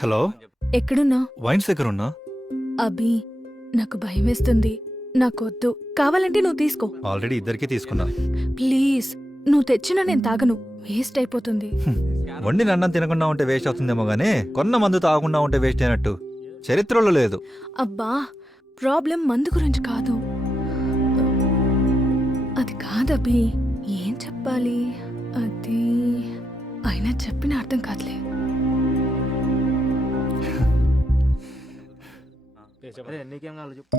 Hello, ఎక్కడున్నా? Wines దగ్గర ఉన్నా. అభి, నాకు భయం వేస్తుంది. నాకొద్దు. కావాలంటే నువ్వు తీసుకో. ఆల్రెడీ ఇద్దరికి తీసుకున్నా. ప్లీజ్, నువ్వు తెచ్చినా నేను తాగను. వేస్ట్ అయిపోతుంది. వండిన అన్నం తినకుండా ఉంటే వేస్ట్ అవుతుందేమో గానీ కొన్న మందు తాగకుండా ఉంటే వేస్ట్ అయినట్టు చరిత్రలో లేదు. అబ్బా, ప్రాబ్లం మందు గురించి కాదు. అది కాదబ్బి. ఏం చెప్పాలి? అది అయినా చెప్పిన అర్థం కాదులే. నీకేం కావాలి చెప్పు.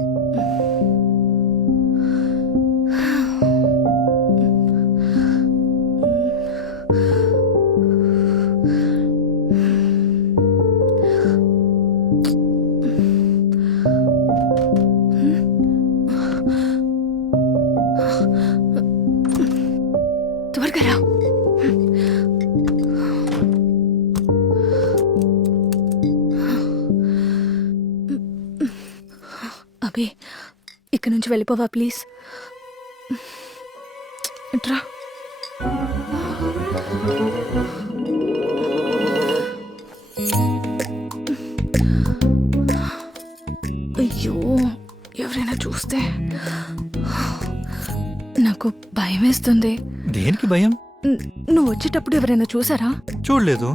త్వరగా రా. అభి, ఇక్కడి నుంచి వెళ్ళిపోవా ప్లీజ్? ఇట్రా. అయ్యో, ఎవరైనా చూస్తే నాకు భయం వేస్తుంది. దేనికి భయం? నువ్వు వచ్చేటప్పుడు ఎవరైనా చూసారా? చూడలేదు.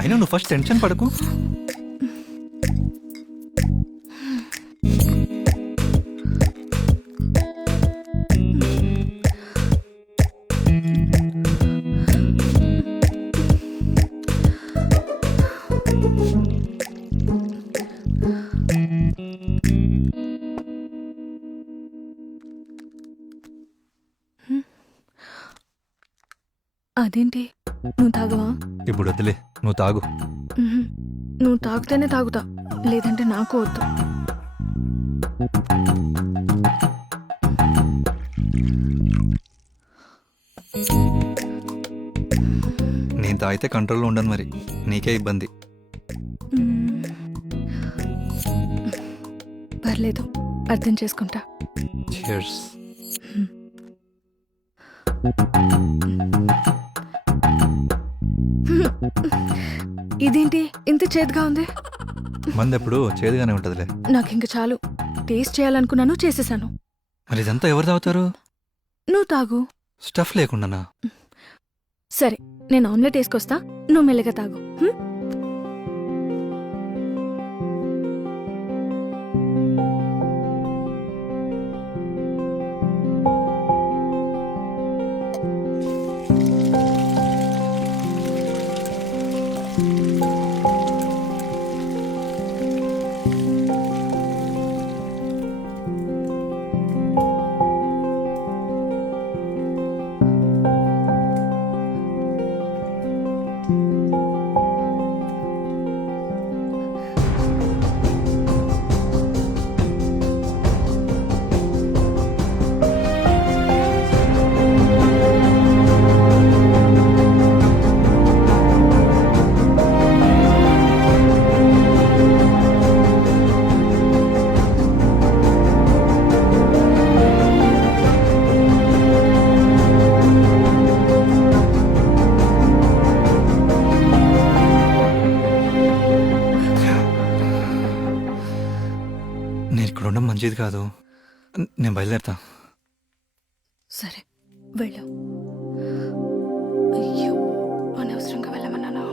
అయినా నువ్వు ఫస్ట్ టెన్షన్ పడకు. అదేంటి, నువ్వు తాగవా? ఇప్పుడు వద్దులే, నువ్వు తాగు. నువ్వు తాగితేనే తాగుతా, లేదంటే నాకు వద్దు. నేను తాగితే కంట్రోల్లో ఉండను, మరి నీకే ఇబ్బంది. పర్లేదు, అర్థం చేసుకుంటా. Cheers. ఇదేంటి ఇంత చేదుగా ఉంది? మందెప్పుడు చేదుగానే ఉంటదిలే. నాకు ఇంక చాలు. టేస్ట్ చేయాలనుకున్నాను, చేసేసాను. మరి ఇదంతా ఎవరు తాగుతారు? నువ్వు తాగు. స్టఫ్ లేకుండానా? సరే, నేను ఆమ్లెట్ వేసుకొస్తా, నువ్వు మెల్లగా తాగు. నేను ఇక్కడ ఉండడం మంచిది కాదు. నేను బయలుదేరుతా. సరే, వెళ్ళు. అయ్యో, అనవసరంగా వెళ్ళమన్నాను.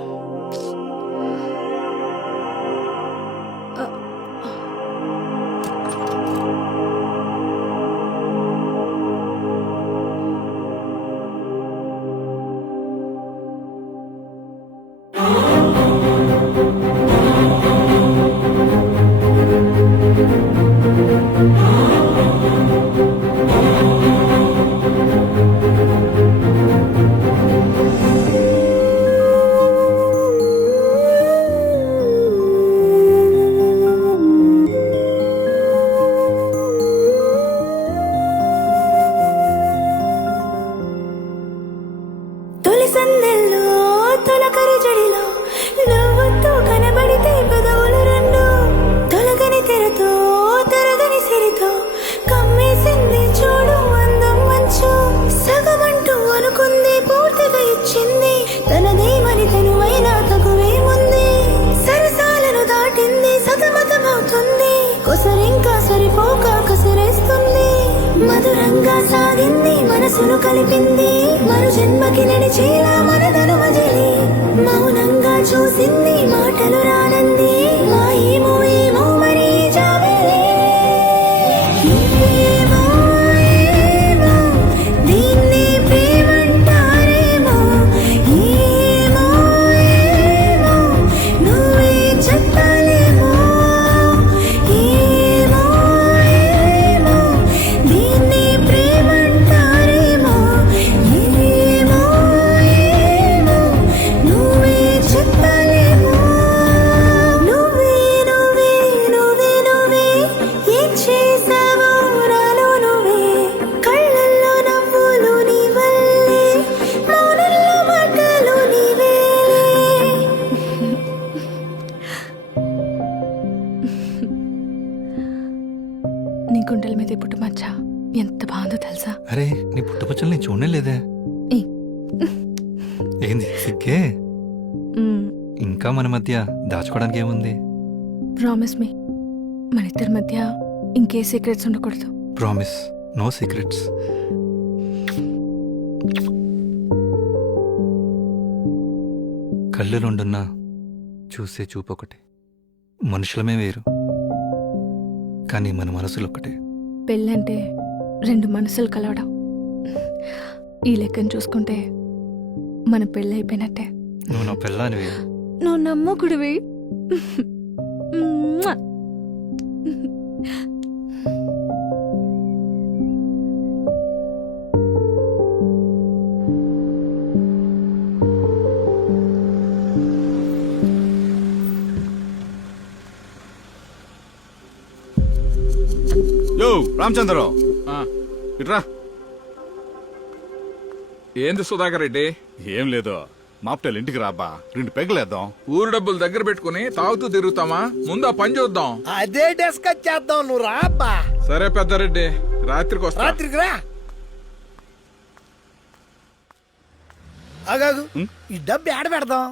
తనదేమని తనువై సాగింది మనసును కలిపింది మరు జన్మకి నడిచేలా మనదను వదిలి మౌనంగా చూసింది మాటలు రానంది మా ఏమో ఏమో మరి జాబిలి ఏమో ఏమో దీన్ని ప్రేమంటారేమో ఏమో ఏమో నువ్వే చెప్పలేమో ఏమో ఏమో దీన్ని ప్రేమంటారేమో ఏమో ఏమో నువ్వే చెప్పలేమో నువ్వే నువ్వే నువ్వే నువ్వే ఏం చేసావో నాలో నువ్వే కళ్ళల్లో నవ్వులు నీ వల్లే మౌనంలో మాటలు నీవేలే నీ గుండెల మీద ఈ పుట్టుమచ్చ ఎంత బాగుందో తెలుసా? అరే నీ పుట్టుపచ్చలు నేను చూడనే లేదే. ఏ. ఏంది సిగ్గే? ఇంకా మన మధ్య దాచుకోవడానికి ఏముంది? ప్రామిస్ మీ మన ఇద్దరి మధ్య ఇంకే సీక్రెట్స్ ఉండకూడదు. Promise, no secrets. కళ్ళులుండున్నా చూసే చూపు ఒకటి, మనుషులమే వేరు కానీ మన మనసులు ఒక్కటే. పెళ్ళంటే రెండు మనసులు కలవడం. ఈ లెక్కను చూసుకుంటే మన పెళ్ళి అయిపోయినట్టే. నువ్వు నా పిల్లానివి. నువ్వు నమ్మకుడివి. యో రామచంద్రరావు ఇట్రా. ఏంది సుధాకర్ రెడ్డి? ఏం లేదు, మాప్టల్ ఇంటికి రాబ్బా, 2 పెగ్గలేద్దాం. ఊరు డబ్బులు దగ్గర పెట్టుకుని తాగుతూ తిరుగుతామా? ముందు ఆ పని చూద్దాం. అదే డిస్కస్ చేద్దాం. నువ్వు రా అబ్బా. సరే పెద్దారెడ్డి, రాత్రికి వస్తా. రాత్రికి రా. ఆగాగు, ఈ డబ్బు ఆడ పెడదాం.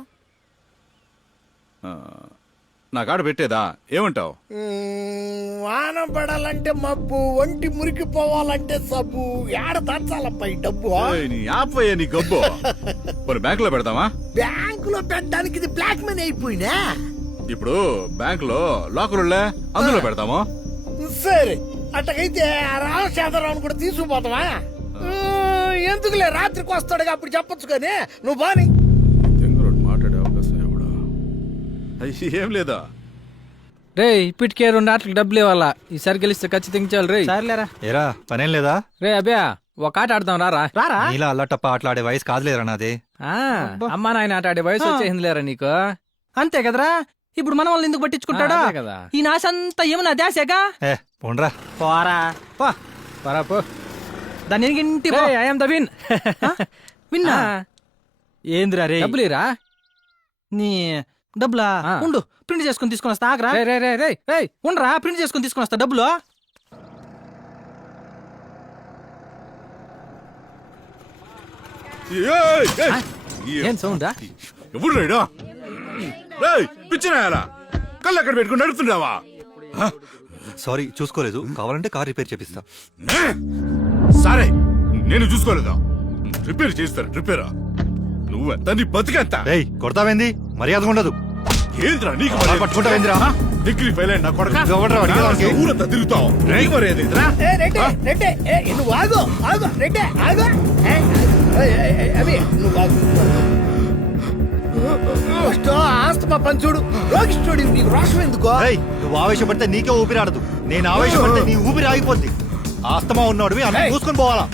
నా కాడ పెట్టేదా ఏమంటావు? వాన పడాలంటే మబ్బు, ఒంటి మురికి పోవాలంటే సబ్బు. ఏడ దాచాలబ్బా ఈ డబ్బు? నీ ఆపోయే నీ గబ్బు. మరి బ్యాంకులో పెడదామా? బ్యాంకులో పెట్టడానికి ఇది బ్లాక్ మనీ అయిపోయినా. ఇప్పుడు బ్యాంకులో లాకరులే, అందులో పెడదామా? సరే అట్టకైతే రామచంద్రరావుని కూడా తీసుకుపోతావా? ఎందుకులే, రాత్రికి వస్తాడుగా, అప్పుడు చెప్పొచ్చు కానీ. నువ్వు బాని తెంగురోడు మాట్లాడే అవకాశం ఎవడా? ఏం లేదా? రే ఇప్పటికే 2 ఆటలకు డబ్బులు ఇవ్వాలా. ఈసారి గెలిస్తే ఖచ్చితంగా చాలు. రే సర్లేరా. ఏరా పనేం లేదా? రే అభ్యా ఒక ఆట ఆడదాం రారా. రారా. నీలా అల్లటప్ప ఆటలాడే వయసు కాదులేరా నాది. అమ్మా నాయన ఆట ఆడే వయసు వచ్చేసింది లేరా నీకు. అంతే కదరా. ఇప్పుడు మన వాళ్ళని ఎందుకు పట్టించుకుంటాడా కదా. ఈ నాశంతా ఏమన్నా దాసేగా. పోండ్రా. పోరా పోరా పో. దాని ఇంటి ఐఎమ్ ద విన్. విన్నా ఏందిరా రే? డబ్బులేరా నీ డబ్బులా? ఉండు, ప్రింట్ చేసుకుని తీసుకుని వస్తా. ఆగ్రా. ఉండరా, ప్రింట్ చేసుకుని తీసుకుని వస్తా డబ్బులు. ఏం సౌండా? ఎప్పుడు రైడా పిచ్చినాయాలా? కళ్ళు అక్కడ పెట్టుకుని నడుపుతుండవా? సారీ, చూసుకోలేదు. కావాలంటే కార్ రిపేర్ చేపిస్తా. సరే, నేను చూసుకోలేదా? రిపేర్ చేస్తారు. రిపేరా? నువ్వెంత, నీ బతికెంత? కొడతావేంది? మర్యాద ఉండదు. ఏంద్రా నీకు పట్టుకుంటావేంద్రా? డిగ్రీ ఫెయిల్ అయిన ఊరంతా తిరుగుతావు. మర్యాదేంద్రా? నువ్వు ఆగు ఆగు రెడ్డి ఆగు. అవి నువ్వు ఆగు. ఆస్తమా పంచుడు రోగిస్తుడు. నీకు రోషం ఎందుకో? నువ్వు ఆవేశపడితే నీకే ఊపిరి ఆడదు. నేను ఆవేశపడితే నీ ఊపిరి ఆగిపోద్ది. ఆస్తమా ఉన్నాడు అన్ని చూసుకొని పోవాలా?